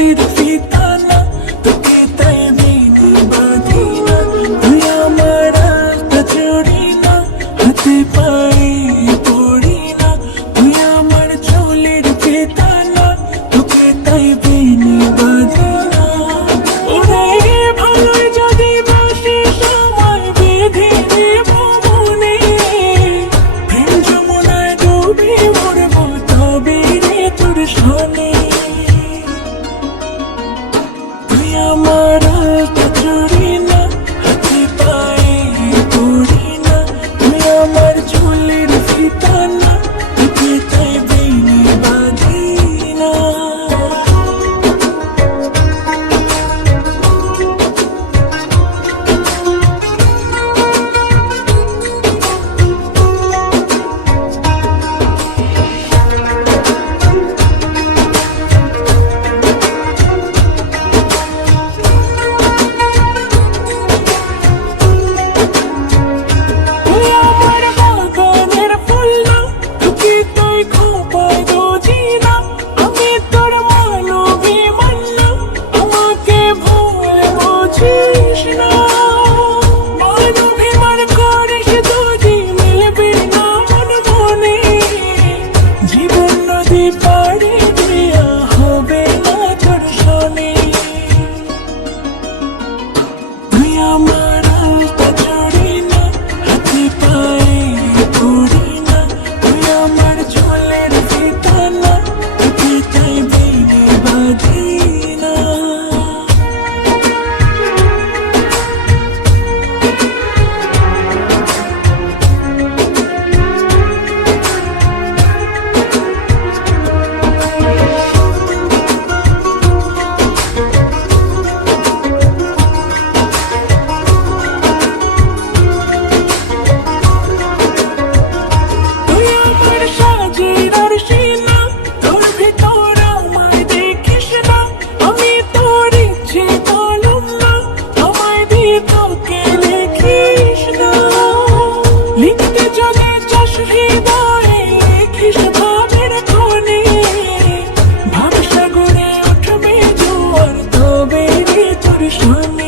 চুলের ফিতানা তোকে তাই মেনে বাঁধি না তুই আমার একটা চড়ি না হাতে We are priyamar কৃষ্ণ